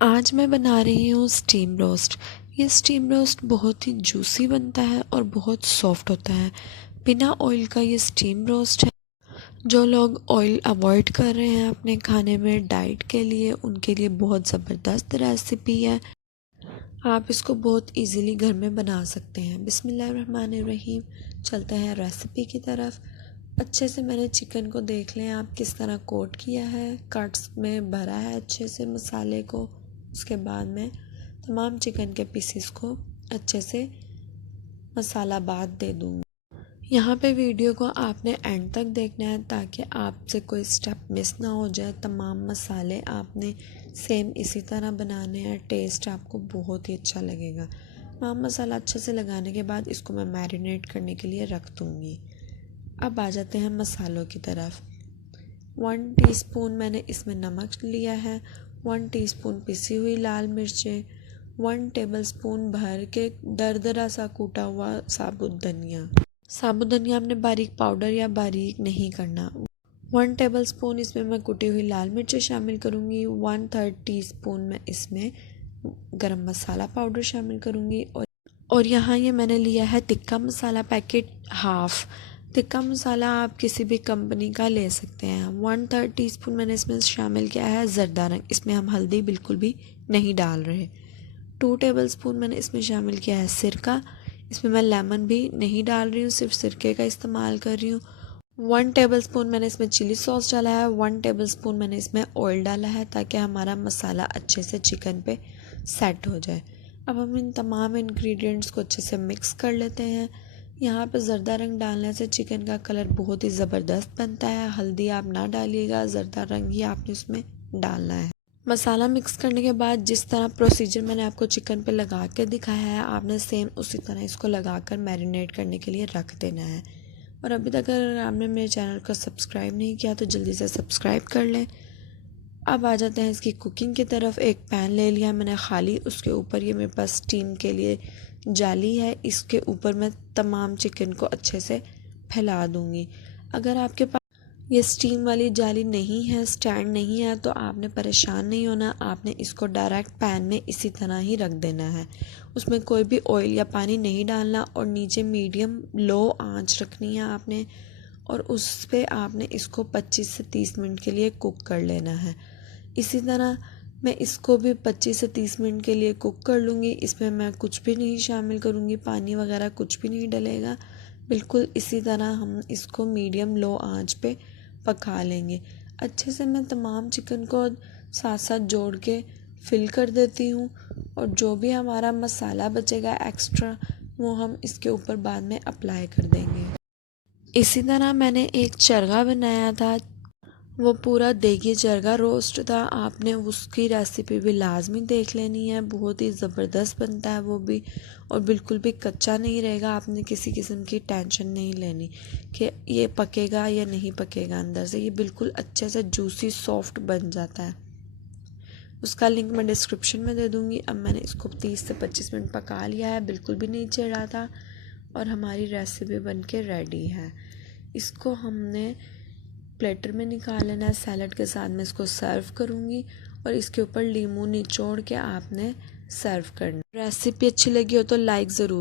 आज मैं बना रही हूँ स्टीम रोस्ट। ये स्टीम रोस्ट बहुत ही जूसी बनता है और बहुत सॉफ्ट होता है। बिना ऑयल का ये स्टीम रोस्ट है। जो लोग ऑयल अवॉइड कर रहे हैं अपने खाने में डाइट के लिए, उनके लिए बहुत ज़बरदस्त रेसिपी है। आप इसको बहुत इजीली घर में बना सकते हैं। बिस्मिल्लाहिर्रहमानिर्रहीम। चलते हैं रेसिपी की तरफ। अच्छे से मैंने चिकन को देख लें आप किस तरह कोट किया है, कट्स में भरा है अच्छे से मसाले को। उसके बाद मैं तमाम चिकन के पीसेस को अच्छे से मसाला बाद दे दूँगी। यहाँ पे वीडियो को आपने एंड तक देखना है ताकि आपसे कोई स्टेप मिस ना हो जाए। तमाम मसाले आपने सेम इसी तरह बनाने हैं, टेस्ट आपको बहुत ही अच्छा लगेगा। तमाम मसाला अच्छे से लगाने के बाद इसको मैं मैरिनेट करने के लिए रख दूँगी। अब आ जाते हैं मसालों की तरफ। 1 टीस्पून मैंने इसमें नमक लिया है, 1 टीस्पून पिसी हुई लाल मिर्चें, 1 टेबलस्पून भर के दरदरा सा कूटा हुआ साबुत धनिया। साबुत धनिया आपने बारीक पाउडर या बारीक नहीं करना। 1 टेबलस्पून इसमें मैं कुटी हुई लाल मिर्चें शामिल करूँगी। 1/3 टीस्पून मैं इसमें गरम मसाला पाउडर शामिल करूँगी। और यहाँ ये मैंने लिया है तिक्का मसाला पैकेट हाफ। तिक्का मसाला आप किसी भी कंपनी का ले सकते हैं। 1/3 टीस्पून मैंने इसमें शामिल किया है ज़रदा रंग। इसमें हम हल्दी बिल्कुल भी नहीं डाल रहे। 2 टेबलस्पून मैंने इसमें शामिल किया है सिरका। इसमें मैं लेमन भी नहीं डाल रही हूँ, सिर्फ सिरके का इस्तेमाल कर रही हूँ। 1 टेबलस्पून मैंने इसमें चिली सॉस डाला है। 1 टेबलस्पून मैंने इसमें ऑयल डाला है ताकि हमारा मसाला अच्छे से चिकन पे सेट हो जाए। अब हम इन तमाम इंग्रेडिएंट्स को अच्छे से मिक्स कर लेते हैं। यहाँ पे ज़रदा रंग डालने से चिकन का कलर बहुत ही ज़बरदस्त बनता है। हल्दी आप ना डालिएगा, ज़रदा रंग ही आपने उसमें डालना है। मसाला मिक्स करने के बाद जिस तरह प्रोसीजर मैंने आपको चिकन पे लगा के दिखाया है, आपने सेम उसी तरह इसको लगाकर मैरिनेट करने के लिए रख देना है। और अभी तक अगर आपने मेरे चैनल को सब्सक्राइब नहीं किया तो जल्दी से सब्सक्राइब कर लें। अब आ जाते हैं इसकी कुकिंग की तरफ। एक पैन ले लिया मैंने खाली, उसके ऊपर ये मेरे पास स्टीम के लिए जाली है। इसके ऊपर मैं तमाम चिकन को अच्छे से फैला दूंगी। अगर आपके पास ये स्टीम वाली जाली नहीं है, स्टैंड नहीं है, तो आपने परेशान नहीं होना। आपने इसको डायरेक्ट पैन में इसी तरह ही रख देना है। उसमें कोई भी ऑयल या पानी नहीं डालना और नीचे मीडियम लो आंच रखनी है आपने। और उस पे आपने इसको 25 से 30 मिनट के लिए कुक कर लेना है। इसी तरह मैं इसको भी 25 से 30 मिनट के लिए कुक कर लूँगी। इसमें मैं कुछ भी नहीं शामिल करूँगी, पानी वगैरह कुछ भी नहीं डलेगा। बिल्कुल इसी तरह हम इसको मीडियम लो आंच पे पका लेंगे। अच्छे से मैं तमाम चिकन को साथ साथ जोड़ के फिल कर देती हूँ। और जो भी हमारा मसाला बचेगा एक्स्ट्रा, वो हम इसके ऊपर बाद में अप्लाई कर देंगे। इसी तरह मैंने एक चरगा बनाया था, वो पूरा देगी चरगा रोस्ट था। आपने उसकी रेसिपी भी लाजमी देख लेनी है, बहुत ही ज़बरदस्त बनता है वो भी। और बिल्कुल भी कच्चा नहीं रहेगा। आपने किसी किस्म की टेंशन नहीं लेनी कि ये पकेगा या नहीं पकेगा अंदर से। ये बिल्कुल अच्छे से जूसी सॉफ्ट बन जाता है। उसका लिंक मैं डिस्क्रिप्शन में दे दूँगी। अब मैंने इसको 30 से 25 मिनट पका लिया है, बिल्कुल भी नहीं चिढ़ा था। और हमारी रेसिपी बन के रेडी है। इसको हमने प्लेटर में निकाल लेना है। सैलड के साथ मैं इसको सर्व करूँगी और इसके ऊपर नींबू निचोड़ के आपने सर्व करना। रेसिपी अच्छी लगी हो तो लाइक ज़रूर